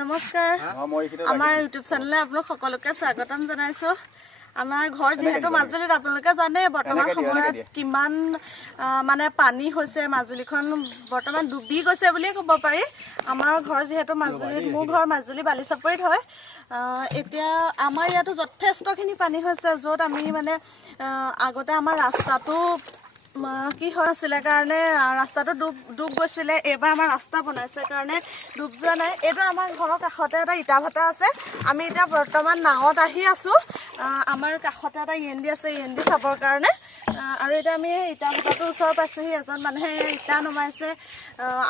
নমস্কাৰ আমাৰ ইউটিউব চেনেলে আপোনাক সকলোকে স্বাগতম জনাইছো। আমাৰ ঘৰ যিহেতু মাজুলীত আপোনালোকে জানে বৰ্তমান সময়ত কিমান মানে পানী হৈছে, মাজুলীখন বৰ্তমান ডুবি গৈছে বুলিয়ে ক'ব পাৰি। আমাৰ ঘৰ যিহেতু মাজুলীত, মোৰ ঘৰ মাজুলী বালিচাপৰিত হয়। এতিয়া আমাৰ ইয়াতো যথেষ্টখিনি পানী হৈছে, য'ত আমি মানে আগতে আমাৰ ৰাস্তাটো কি হৈ আছিলে কাৰণে ৰাস্তাটো ডুব গৈছিলে। এইবাৰ আমাৰ ৰাস্তা বনাইছে কাৰণে ডুব যোৱা নাই। এইটো আমাৰ ঘৰৰ কাষতে এটা ইটা ভাটা আছে। আমি এতিয়া বৰ্তমান নাৱত আহি আছোঁ। আমাৰ কাষতে এটা ইএনডি আছে, ইএনডি চাবৰ কাৰণে। আৰু এতিয়া আমি ইটা ভাটাটোৰ ওচৰত পাইছোঁহি। এজন মানুহে ইটা নমাইছে,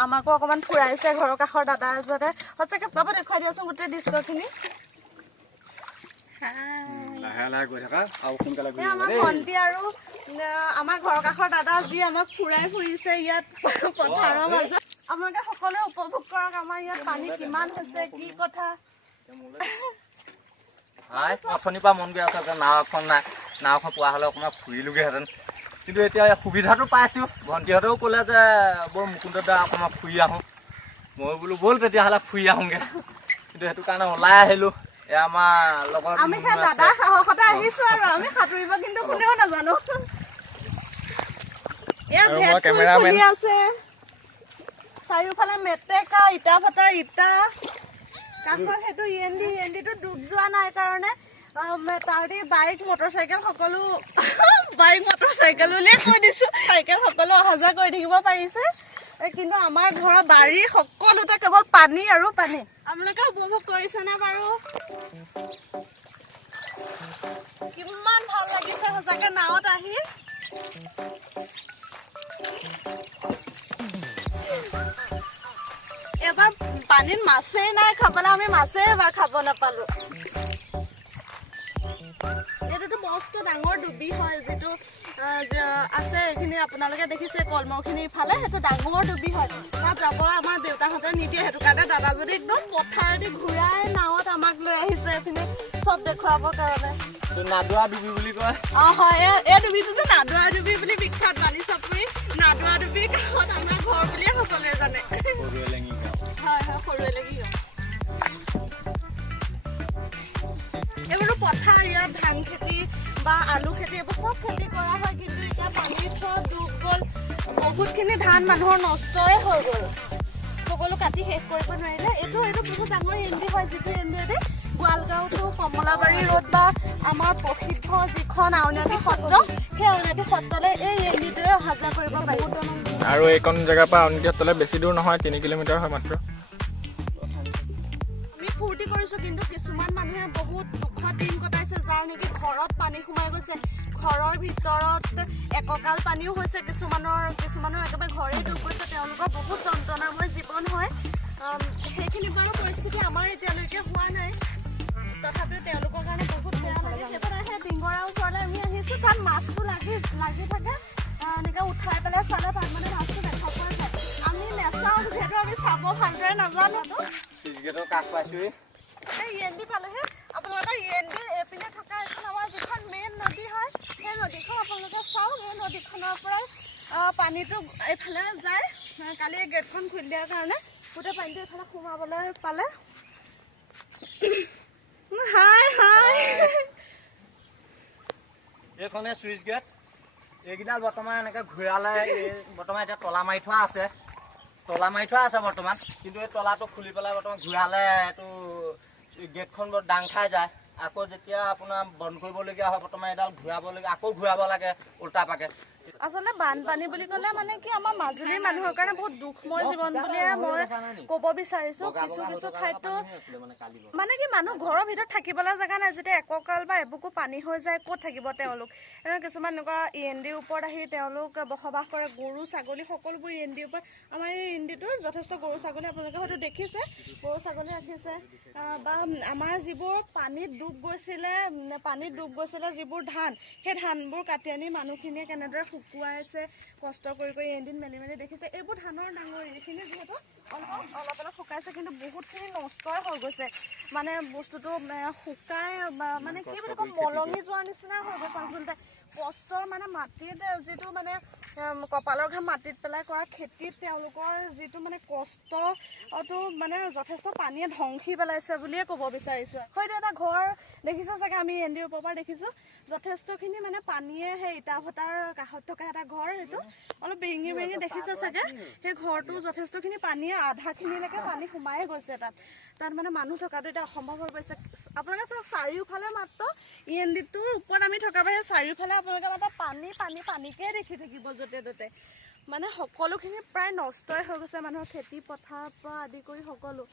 আমাকো অকণমান ফুৰাইছে ঘৰৰ কাষৰ দাদা এজনে। সঁচাকৈ পাব দেখুৱাই দিয়াচোন গোটেই দৃশ্যখিনি। আমাৰ ভণ্টি আৰু আমাৰ ঘৰৰ কাষৰ দাদা যি আমাক ফুৰাই ফুৰিছে ইয়াত পথাৰৰ মাজত। আপোনালোকে সকলোৱে উপভোগ কৰক আমাৰ ইয়াত পানী কিমান হৈছে, কি কথা। অথনিৰ পৰা মন গৈ আছে যে নাও এখন নাই, নাওখন পোৱা হ'লে অকণমান ফুৰিলোগৈহেঁতেন। কিন্তু এতিয়া সুবিধাটো পাইছোঁ। ভণ্টিহঁতেও ক'লে যে বৰ মুকুন্দ দা অকণমান ফুৰি আহোঁ। মই বোলো ব'ল তেতিয়াহ'লে ফুৰি আহোঁগৈ। কিন্তু সেইটো কাৰণে ওলাই আহিলোঁ। এয়া আমাৰ লগত আমি দাদাৰ সাহসতে আহিছোঁ আৰু আমি সাঁতুৰিব কিন্তু কোনেও নাজানো। আছে চাৰিওফালে মেটেকা, ইটা ভাটাৰ ইটা, কাষত সেইটো ইএনডিটো ডুব যোৱা নাই কাৰণে তাহাঁতি বাইক মটৰ চাইকেল বুলিয়ে কৈ দিছোঁ, চাইকেল সকলো অহা যোৱা কৰি থাকিব পাৰিছে। কিন্তু আমাৰ ঘৰৰ বাৰী সকলোতে কেৱল পানী আৰু পানী। আপোনালোকে উপভোগ কৰিছেনে বাৰু? কিমান ভাল লাগিছে সঁচাকে নাৱত আহি। এবাৰ পানীত মাছেই নাই খাবলৈ, আমি মাছেই এবাৰ খাব নাপালো। এইটোতো মস্ত ডাঙৰ ডুবি হয়, যিটো আছে এইখিনি আপোনালোকে দেখিছে কলমৰখিনি ইফালে, সেইটো ডাঙৰ ডুবি হয়। তাত যাব আমাৰ দেউতাহঁতে নিদিয়ে, সেইটো কাৰণে দাদা যদি একদম পথাৰেদি ঘূৰাই নাৱত আমাক লৈ আহিছে এইখিনি চব দেখুৱাবৰ কাৰণে। নাদোৱা ডুবি বুলি কয়। হয়, এই ডুবিটোতো নাদোৱা ডুবি বুলি বিখ্যাত। বালিচাপৰি নাদোৱা ডুবিৰ কাষত আমাৰ ঘৰ বুলিয়ে সকলোৱে জানে। হয়, সৰুৱেলেগি গাঁও। এইবোৰতো পথাৰ, ইয়াত ধান খেতি বা আলু খেতি এইবোৰ চব খেতি কৰা হয়। কিন্তু এতিয়া পানীত চব ডুব গ'ল, বহুতখিনি ধান মানুহৰ নষ্টই হৈ গ'ল। সকলো কাটি শেষ কৰিব নোৱাৰিলে। এইটো বহুত ডাঙৰ এনডি হয়, যিটো এনডিয়েদি গোৱালগাঁও টু কমলাবাৰী ৰোড বা আমাৰ প্ৰসিদ্ধ যিখন আউনীআটী সত্ৰ, সেই আউনীআটী সত্ৰলৈ এই এনডিটোৰে অহা যোৱা কৰিব পাৰি। আৰু এইকণ জেগাৰ পৰা আউনীআটী সত্ৰলৈ বেছি দূৰ নহয়, 3 কিলোমিটাৰ হয় মাত্ৰ। আমি ফূৰ্তি কৰিছোঁ, কিন্তু কিছুমান মানুহে বহুত দুখত দিন কটাইছে, যাৰ নেকি ঘৰত পানী সোমাই গৈছে। ঘৰৰ ভিতৰত এককাল পানীও হৈছে, কিছুমানৰ একেবাৰে ঘৰেই ডুব গৈছে। তেওঁলোকৰ বহুত যন্ত্ৰণাময় জীৱন হয়। সেইখিনি বাৰু পৰিস্থিতি আমাৰ এতিয়ালৈকে হোৱা নাই, তথাপিও তেওঁলোকৰ কাৰণে বহুত বেয়া লাগে। সেইবাৰ সেই ডিঙৰাৰ ওচৰলৈ আমি আহিছোঁ, তাত মাছটো লাগি থাকে। এনেকৈ উঠাই পেলাই চালে তাত মানে মাছটো দেখা পোৱা যায়। আমি নেচাওঁ, যিহেতু আমি চাব ভালদৰে নাজানো। এই ইএনডি পালেহে। আপোনালোকে ইএনডি এইপিনে থকা এখন আমাৰ যিখন মেইন নদী হয়, সেই নদীখন আপোনালোকে চাওক। এই নদীখনৰ পৰাই পানীটো এইফালে যায়। কালি এই গেটখন খুলি দিয়াৰ কাৰণে গোটেই পানীটো এইফালে সোমাবলৈ পালে। এইখনে চুইচ গেট। এইকেইডাল বৰ্তমান এনেকৈ ঘূৰালে, বৰ্তমান এতিয়া তলা মাৰি থোৱা আছে বৰ্তমান। কিন্তু এই তলাটো খুলি পেলাই বৰ্তমান ঘূৰালে এইটো গেটখন বৰ দাং খাই যায়। আকৌ যেতিয়া আপোনাৰ বন্ধ কৰিবলগীয়া হয়, বৰ্তমান এডাল আকৌ ঘূৰাব লাগে উল্টা পাকে। আচলতে বানপানী বুলি ক'লে মানে কি আমাৰ মাজুলীৰ মানুহৰ কাৰণে বহুত দুখময় জীৱন বুলিয়ে মই ক'ব বিচাৰিছোঁ। কিছু ঠাইতো মানে কি মানুহ ঘৰৰ ভিতৰত থাকিবলৈ জেগা নাই। যেতিয়া এককাল বা এবুকু পানী হৈ যায়, ক'ত থাকিব তেওঁলোক? কিছুমান এনেকুৱা ইএনডিৰ ওপৰত আহি তেওঁলোক বসবাস কৰে। গৰু ছাগলী সকলোবোৰ ইএনডিৰ ওপৰত। আমাৰ এই ইএনডিটোত যথেষ্ট গৰু ছাগলী আপোনালোকে হয়তো দেখিছে, গৰু ছাগলী ৰাখিছে। বা আমাৰ যিবোৰ পানীত ডুব গৈছিলে যিবোৰ ধান, সেই ধানবোৰ কাটি আনি মানুহখিনিয়ে কেনেদৰে শুকুৱাইছে, কষ্ট কৰি এদিন মেলি দেখিছে। এইবোৰ ধানৰ ডাঙৰি, এইখিনি যিহেতু অলপ শুকাইছে, কিন্তু বহুতখিনি নষ্টই হৈ গৈছে। মানে বস্তুটো শুকাই মানে কি বুলি কম, মলঙি যোৱাৰ নিচিনা হৈ গৈছে। আচলতে কষ্টৰ মানে মাটিত যিটো মানে কপালৰ ঘাম মাটিত পেলাই কৰা খেতিত তেওঁলোকৰ যিটো মানে কষ্টটো মানে যথেষ্ট পানীয়ে ধ্বংসি পেলাইছে বুলিয়ে ক'ব বিচাৰিছোঁ। হয়তো এটা ঘৰ দেখিছে চাগে, আমি এনডিৰ ওপৰৰ পৰা দেখিছোঁ যথেষ্টখিনি মানে পানীয়ে সেই ইটা ভটাৰ কাষত থকা এটা ঘৰ, সেইটো অলপ বেঙি বেঙি দেখিছে চাগে, সেই ঘৰটো যথেষ্টখিনি পানীয়ে আধাখিনিলৈকে পানী সোমাই গৈছে তাত মানে মানুহ থকাটো এতিয়া অসম্ভৱ হৈ গৈছে। আপোনালোকে চাওক চাৰিওফালে মাত্ৰ ENDটোৰ ওপৰত আমি থকা বাহিৰে চাৰিওফালে আপোনালোকে মাত্ৰ পানীকে দেখি থাকিব য'তে ত'তে, মানে সকলোখিনি প্ৰায় নষ্টই হৈ গৈছে মানুহৰ খেতি পথাৰৰ পৰা আদি কৰি সকলো।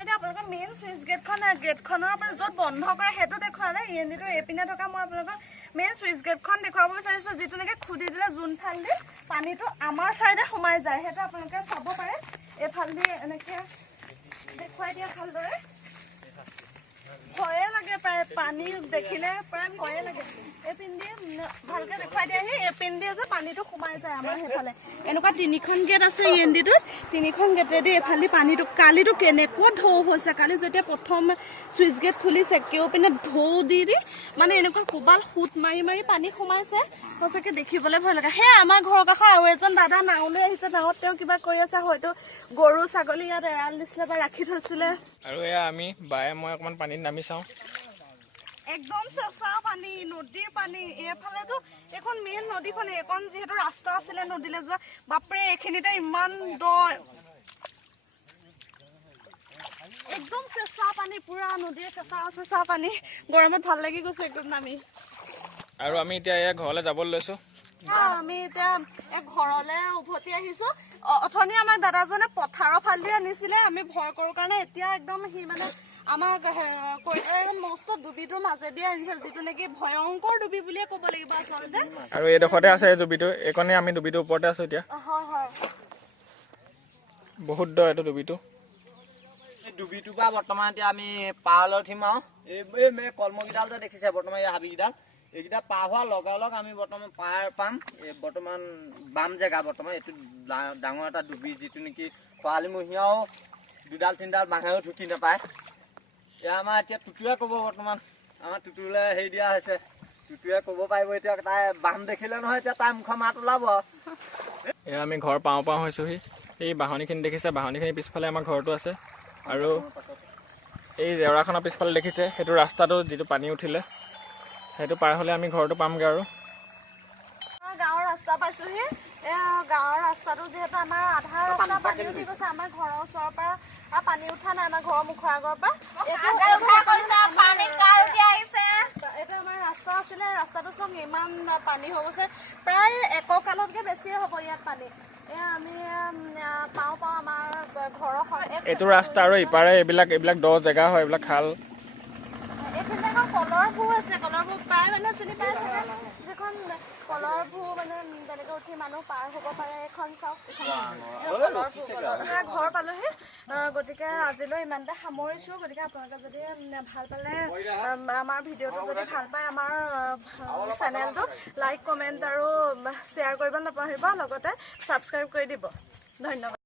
এতিয়া আপোনালোকৰ মেইন চুইচ গেটখনৰ পৰা য'ত বন্ধ কৰে সেইটো দেখুৱালে, ENDটোৰ এইপিনে থকা মই আপোনালোকক মেইন চুইচ গেটখন দেখুৱাব বিচাৰিছোঁ, যিটো নেকি খুলি দিলে যোনফালেদি পানীটো আমাৰ ছাইডে সোমাই যায়, সেইটো আপোনালোকে চাব পাৰে। এইফালেদি এনেকৈ দেখুৱাই দিয়া ভালদৰে, ভয়ে লাগে প্ৰায় পানী দেখিলে, প্ৰায় ভয়ে লাগে। এইপিনে ভালকে দেখুৱাই দিয়াহি, এইপিনে যে পানীটো সোমাই যায় আমাৰ সেইফালে। এনেকুৱা 3খন গেট আছে ENDটোত, 3খন গেটেদি এইফালে পানীটো কালিতো কেনেকুৱা ঢৌ হৈছে, কালি যেতিয়া প্ৰথম চুইচ গেট খুলিছে কেওপিনে ঢৌ দি মানে এনেকুৱা কোবাল সুত মাৰি পানী সোমাইছে, সঁচাকৈ দেখিবলৈ ভয় লাগে। সেই আমাৰ ঘৰৰ কাষৰ আৰু এজন দাদা নাওলৈ আহিছে, নাৱত তেওঁ কিবা কৰি আছে, হয়তো গৰু ছাগলী ইয়াত এৰাল দিছিলে বা ৰাখি থৈছিলে। আৰু এয়া আমি বায়ে মই অকণমান পানীত নামি চাওঁ। একদম চেঁচা পানী, নদীৰ পানী। এইফালেতো এইখন মেইন নদীখন, এইখন যিহেতু ৰাস্তা আছিলে নদীলৈ যোৱা, বাপৰে এইখিনিতে ইমান দ, একদম চেঁচা পানী, পুৰা নদীৰ চেঁচা পানী। গৰমত ভাল লাগি গৈছে একদম নামি। আৰু আমি এতিয়া এয়া ঘৰলৈ যাবলৈ লৈছোঁ। আমি এতিয়া ঘৰলৈ উভতি আহিছোঁ। অথনি আমাৰ দাদাজনে পথাৰৰ ফালেদি আনিছিলে, আমি ভয় কৰোঁ কাৰণে এতিয়া একদম সি মানে আমাক মস্ত ডুবিটোৰ মাজেদি আনিছে, যিটো নেকি ভয়ংকৰ ডুবি বুলিয়ে ক'ব লাগিব আচলতে। আৰু এইডোখৰতে আছে ডুবিটো, এইকণে আমি ডুবিটোৰ ওপৰতে আছোঁ এতিয়া। হয় বহুত দ এইটো ডুবিটো। এই ডুবিটোৰ পৰা বৰ্তমান এতিয়া আমি পাৰলৈ উঠিম আৰু এই কলমকেইডাল যে দেখিছে বৰ্তমান, এই হাবিকেইডাল, এইকেইটা পাৰ হোৱাৰ লগালগ আমি বৰ্তমান পাৰ পাম। বৰ্তমান বাম জেগা, বৰ্তমান এইটো ডাঙৰ এটা ডুবি, যিটো নেকি খৰালিমহীয়াও 2-3ডাল বাঁহেও ঢুকি নাপায়। এয়া আমাৰ এতিয়া টুটুৱে ক'ব, বৰ্তমান আমাৰ টুটুলৈ হেৰি দিয়া হৈছে, টুটুৱে ক'ব পাৰিব এতিয়া, তাই বাম দেখিলে নহয় এতিয়া তাই মুখৰ মাত ওলাব। এয়া আমি ঘৰ পাওঁ হৈছোঁহি। এই বাঁহনিখিনি দেখিছে, বাঁহনিখিনিৰ পিছফালে আমাৰ ঘৰটো আছে। আৰু এই জেওৰাখনৰ পিছফালে দেখিছে, সেইটো ৰাস্তাটো যিটো পানী উঠিলে, সেইটো পাৰ হ'লে আমি ঘৰটো পামগৈ। আৰু গাঁৱৰ ৰাস্তা পাইছোহি। গাঁৱৰ ৰাস্তাটো যিহেতু আমাৰ আধা ৰাস্তা পানী উঠি গৈছে, আমাৰ ঘৰৰ ওচৰৰ পৰা পানী উঠা নাই, আমাৰ ঘৰৰ মুখৰ আগৰ পৰা। এইটো আমাৰ ৰাস্তা আছিলে, ৰাস্তাটো চব ইমান পানী হৈ গৈছে, প্ৰায় এককালতকৈ বেছিয়ে হ'ব ইয়াত পানী। আমি পাওঁ আমাৰ ঘৰৰ এইটো ৰাস্তা আৰু ইপাৰে এইবিলাক দ জেগা হয়, এইবিলাক খাল। এইখিনিতে এখন কলৰ ভূ আছে, কলৰ ভূ প্ৰায় মানুহে চিনি পাই থাকে, যিখন কলৰ ভূ মানে তেনেকৈ উঠি মানুহ পাৰ হ'ব পাৰে। এখন চাওক, কলৰ ভূ, ঘৰ পালোহি। গতিকে আজিলৈ ইমানতে সামৰিছোঁ। গতিকে আপোনালোকে যদি ভাল পালে, আমাৰ ভিডিঅ'টো যদি ভাল পায়, আমাৰ চেনেলটো লাইক, কমেণ্ট আৰু শ্বেয়াৰ কৰিব নাপাহৰিব, লগতে ছাবস্ক্ৰাইব কৰি দিব। ধন্যবাদ।